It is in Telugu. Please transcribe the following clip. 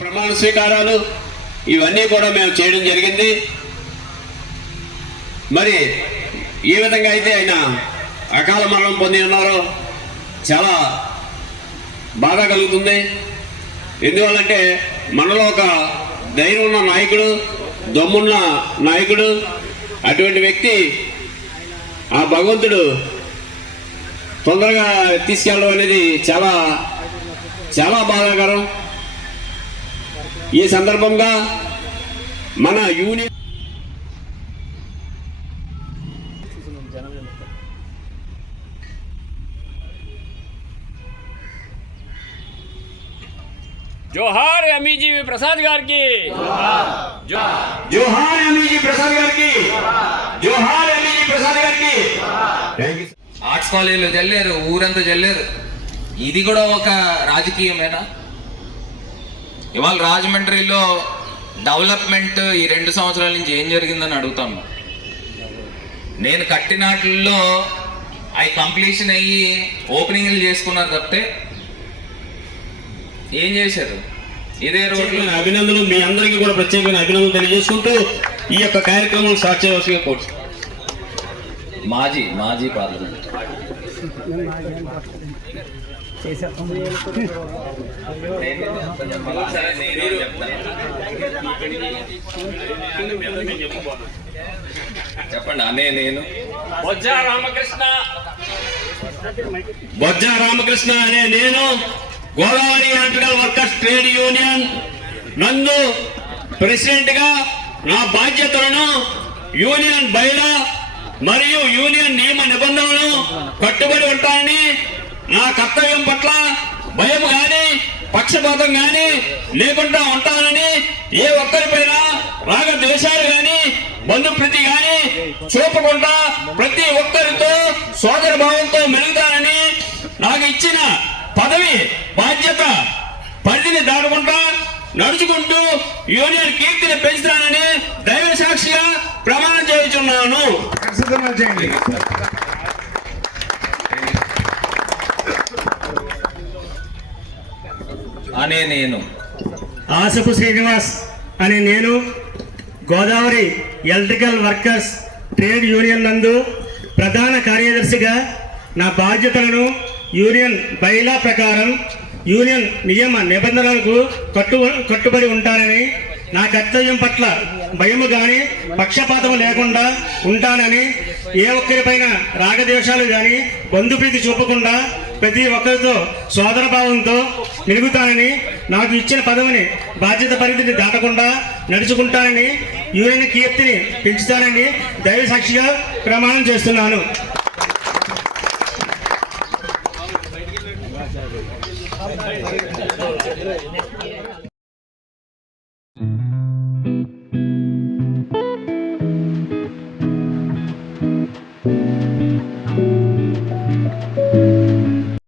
ప్రమాణ స్వీకారాలు ఇవన్నీ కూడా మేము చేయడం జరిగింది. మరి ఈ విధంగా అయితే ఆయన అకాల మరణం పొంది ఉన్నారో చాలా బాధ కలుగుతుంది. ఎందువల్లంటే మనలో ఒక ధైర్యం ఉన్న నాయకుడు, దమ్మున్న నాయకుడు, అటువంటి వ్యక్తి ఆ భగవంతుడు తొందరగా తీసుకెళ్ళడం అనేది చాలా చాలా బాధాకరం. ఈ సందర్భంగా మన యూనియన్ జోహార్ ఎంఈజీ ప్రసాద్ గారికి, జోహార్ ఎంఈజీ ప్రసాద్ గారికి, జోహార్ ఎంఈజీ ప్రసాద్ గారికి. ఆర్ట్స్ కాలేజీలో చల్లారు, ఊరంతా చల్లారు. ఇది కూడా ఒక రాజకీయమేనా? ఇవాళ రాజమండ్రిలో డెవలప్మెంట్ ఈ 2 సంవత్సరాల నుంచి ఏం జరిగిందని అడుగుతాను. నేను కట్టినాట్లో అవి కంప్లీషన్ అయ్యి ఓపెనింగ్లు చేసుకున్నారు తప్పితే ఏం చేశారు? ఇదే రోజు అభినందనలు మీ అందరికీ కూడా ప్రత్యేకమైన అభినందనలు తెలియజేసుకుంటూ ఈ యొక్క కార్యక్రమం స్టార్ట్ చేయవలసిగా కోరు. మాజీ పార్లమెంట్ చెప్పండి. నేను బొజ్జ రామకృష్ణ అనే నేను Godavari electrical workers trade union నందు ప్రెసిడెంట్ గా నా బాధ్యతలను యూనియన్ బైలా మరియు యూనియన్ నియమ నిబంధనలను కట్టుబడి ఉంటానని, నా కర్తవ్యం పట్ల భయం గాని పక్షపాతం గాని లేకుండా ఉంటానని, ఏ ఒక్కరిపైన రాగ ద్వేషాలు గాని బంధుప్రీతి గాని చూపకుండా ప్రతి ఒక్కరితో సోదర భావంతో మెలుగుతానని, నాకు ఇచ్చిన పదవి బాధ్యత పరిధిని దాటుకుంటా నడుచుకుంటూ యూనియన్ కీర్తిని పెంచుతానని దైవ సాక్షిగా ప్రమాణం చేయుచున్నాను. నేను ఆసపు శ్రీనివాస్ అనే నేను Godavari electrical workers trade union నందు ప్రధాన కార్యదర్శిగా నా బాధ్యతలను యూనియన్ బైలా ప్రకారం యూనియన్ నియమ నిబంధనలకు కట్టుబడి ఉంటానని, నా కర్తవ్యం పట్ల భయము గాని పక్షపాతం లేకుండా ఉంటానని, ఏ ఒక్కరిపైన రాగద్వేషాలు గాని బంధుప్రీతి చూపకుండా ప్రతి ఒక్కరితో సోదర భావంతో మెలుగుతానని, నాకు ఇచ్చిన పదవిని బాధ్యత పరిధిని దాటకుండా నడుచుకుంటానని, యూనియన్ కీర్తిని పెంచుతానని దైవ సాక్షిగా ప్రమాణం చేస్తున్నాను.